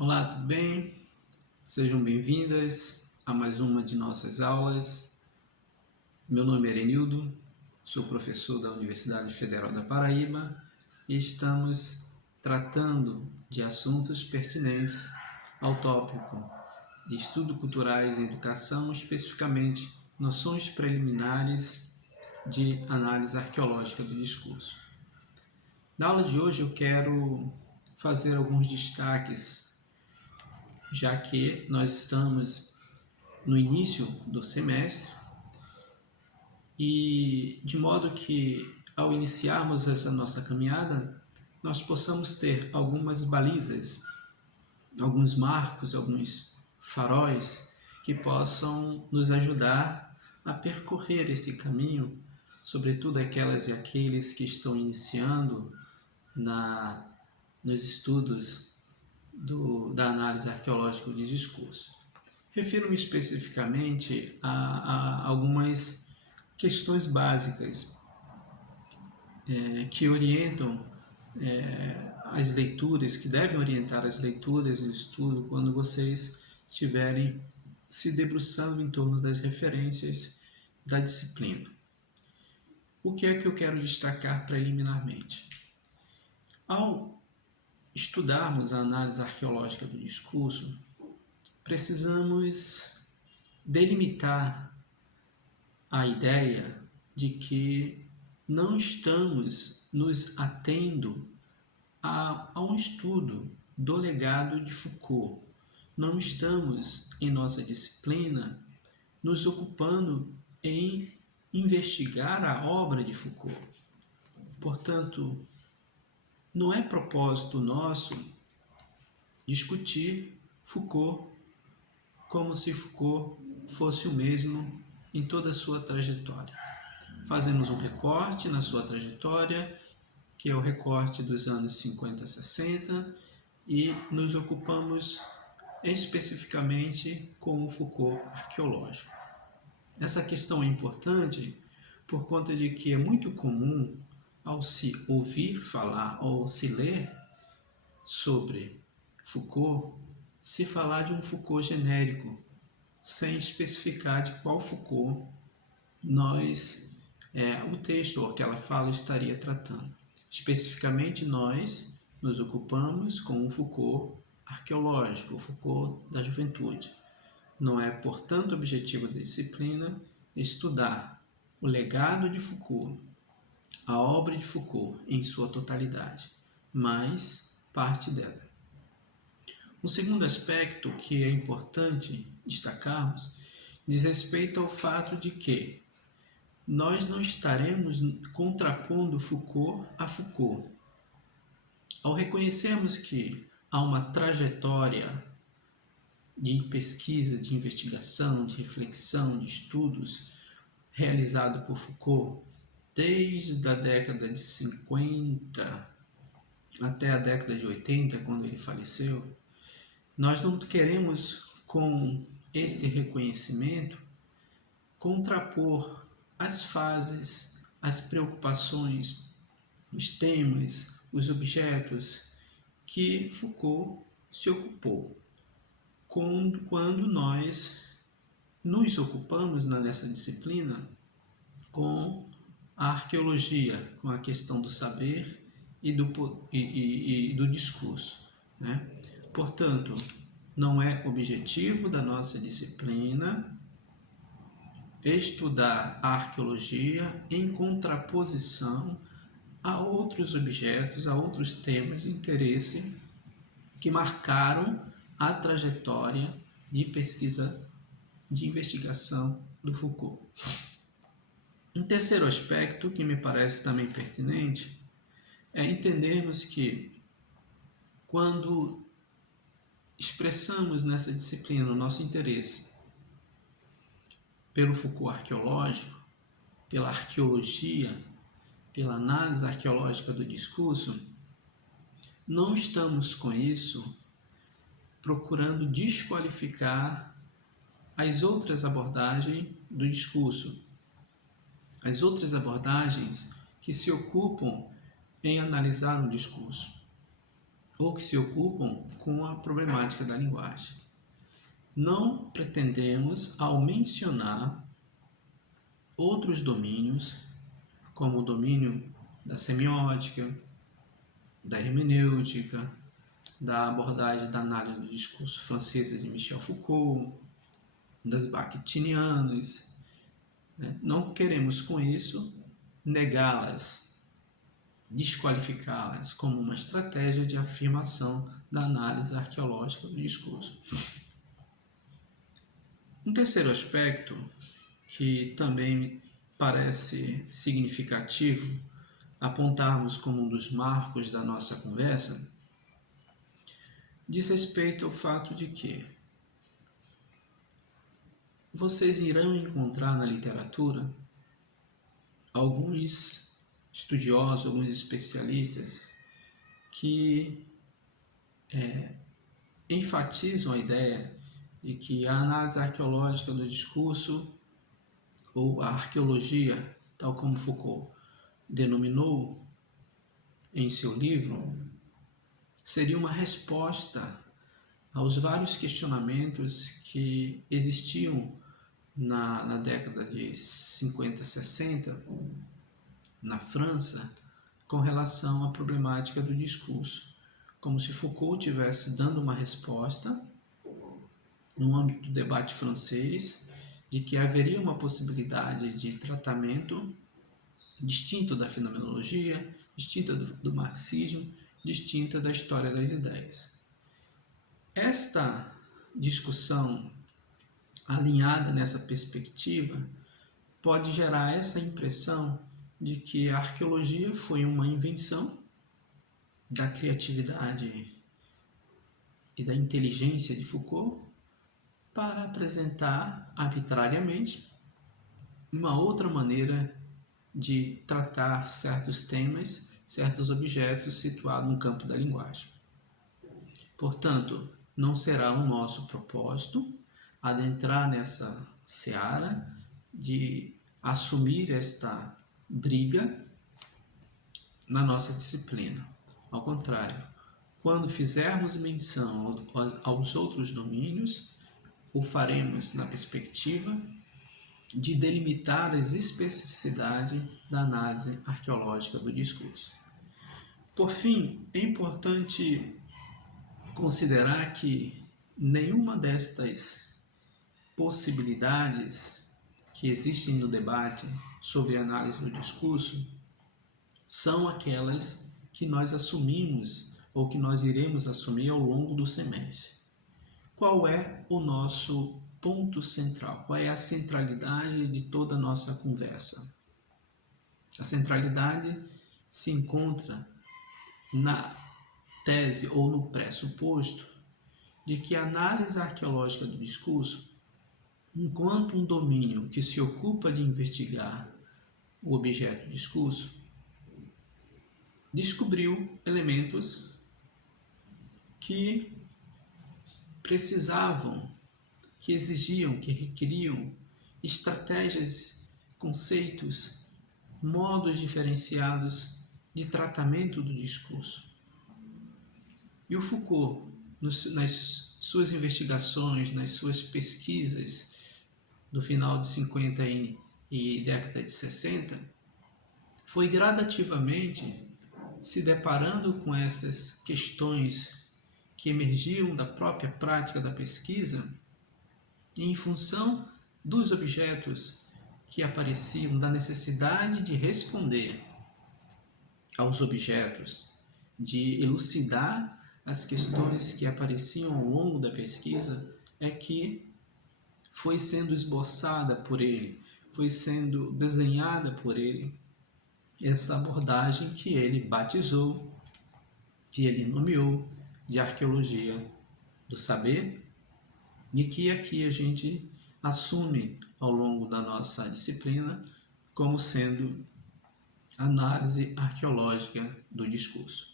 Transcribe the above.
Olá, tudo bem? Sejam bem-vindas a mais uma de nossas aulas. Meu nome é Erenildo, sou professor da Universidade Federal da Paraíba e estamos tratando de assuntos pertinentes ao tópico de estudos culturais e educação, especificamente noções preliminares de análise arqueológica do discurso. Na aula de hoje eu quero fazer alguns destaques, já que nós estamos no início do semestre e de modo que ao iniciarmos essa nossa caminhada nós possamos ter algumas balizas, alguns marcos, alguns faróis que possam nos ajudar a percorrer esse caminho, sobretudo aquelas e aqueles que estão iniciando nos estudos da análise arqueológica de discurso. Refiro-me especificamente a algumas questões básicas que orientam as leituras, que devem orientar as leituras e o estudo quando vocês estiverem se debruçando em torno das referências da disciplina. O que é que eu quero destacar preliminarmente? Ao estudarmos a análise arqueológica do discurso, precisamos delimitar a ideia de que não estamos nos atendo a um estudo do legado de Foucault. Não estamos, em nossa disciplina, nos ocupando em investigar a obra de Foucault. Portanto, não é propósito nosso discutir Foucault como se Foucault fosse o mesmo em toda a sua trajetória. Fazemos um recorte na sua trajetória, que é o recorte dos anos 50 a 60, e nos ocupamos especificamente com o Foucault arqueológico. Essa questão é importante por conta de que é muito comum, ao se ouvir falar ou se ler sobre Foucault, se falar de um Foucault genérico, sem especificar de qual Foucault o texto ou aquela fala estaria tratando. Especificamente, nós nos ocupamos com o Foucault arqueológico, o Foucault da juventude. Não é, portanto, objetivo da disciplina estudar o legado de Foucault, a obra de Foucault em sua totalidade, mas parte dela. Um segundo aspecto que é importante destacarmos diz respeito ao fato de que nós não estaremos contrapondo Foucault a Foucault. Ao reconhecermos que há uma trajetória de pesquisa, de investigação, de reflexão, de estudos realizado por Foucault desde a década de 50 até a década de 80, quando ele faleceu, nós não queremos, com esse reconhecimento, contrapor as fases, as preocupações, os temas, os objetos que Foucault se ocupou. Quando nós nos ocupamos nessa disciplina com a arqueologia, com a questão do saber e do discurso, né? Portanto, não é objetivo da nossa disciplina estudar a arqueologia em contraposição a outros objetos, a outros temas de interesse que marcaram a trajetória de pesquisa, de investigação do Foucault. Um terceiro aspecto que me parece também pertinente é entendermos que quando expressamos nessa disciplina o nosso interesse pelo Foucault arqueológico, pela arqueologia, pela análise arqueológica do discurso, não estamos com isso procurando desqualificar as outras abordagens do discurso, as outras abordagens que se ocupam em analisar um discurso. ou que se ocupam com a problemática da linguagem. Não pretendemos, ao mencionar outros domínios, como o domínio da semiótica, da hermenêutica, da abordagem da análise do discurso francesa de Michel Foucault, das bakhtinianas, né? Não queremos com isso negá-las, desqualificá-las como uma estratégia de afirmação da análise arqueológica do discurso. Um terceiro aspecto que também me parece significativo apontarmos como um dos marcos da nossa conversa diz respeito ao fato de que vocês irão encontrar na literatura alguns estudiosos, alguns especialistas que enfatizam a ideia de que a análise arqueológica do discurso, ou a arqueologia, tal como Foucault denominou em seu livro, seria uma resposta aos vários questionamentos que existiam na década de 50, 60, na França, com relação à problemática do discurso, como se Foucault estivesse dando uma resposta no âmbito do debate francês de que haveria uma possibilidade de tratamento distinto da fenomenologia, distinta do marxismo, distinta da história das ideias. Esta discussão alinhada nessa perspectiva pode gerar essa impressão de que a arqueologia foi uma invenção da criatividade e da inteligência de Foucault para apresentar arbitrariamente uma outra maneira de tratar certos temas, certos objetos situados no campo da linguagem. Portanto, não será o nosso propósito adentrar nessa seara de assumir esta briga na nossa disciplina. Ao contrário, quando fizermos menção aos outros domínios, o faremos na perspectiva de delimitar as especificidades da análise arqueológica do discurso. Por fim, é importante considerar que nenhuma destas possibilidades que existem no debate sobre análise do discurso são aquelas que nós assumimos ou que nós iremos assumir ao longo do semestre. Qual é o nosso ponto central? Qual é a centralidade de toda a nossa conversa? A centralidade se encontra na tese ou no pressuposto de que a análise arqueológica do discurso, enquanto um domínio que se ocupa de investigar o objeto do discurso, descobriu elementos que precisavam, que exigiam, que requeriam estratégias, conceitos, modos diferenciados de tratamento do discurso. E o Foucault, nas suas investigações, nas suas pesquisas do final de 50 e década de 60, foi gradativamente se deparando com essas questões que emergiam da própria prática da pesquisa em função dos objetos que apareciam, da necessidade de responder aos objetos, de elucidar as questões que apareciam ao longo da pesquisa, é que foi sendo esboçada por ele, foi sendo desenhada por ele essa abordagem que ele batizou, que ele nomeou de arqueologia do saber, e que aqui a gente assume ao longo da nossa disciplina como sendo análise arqueológica do discurso.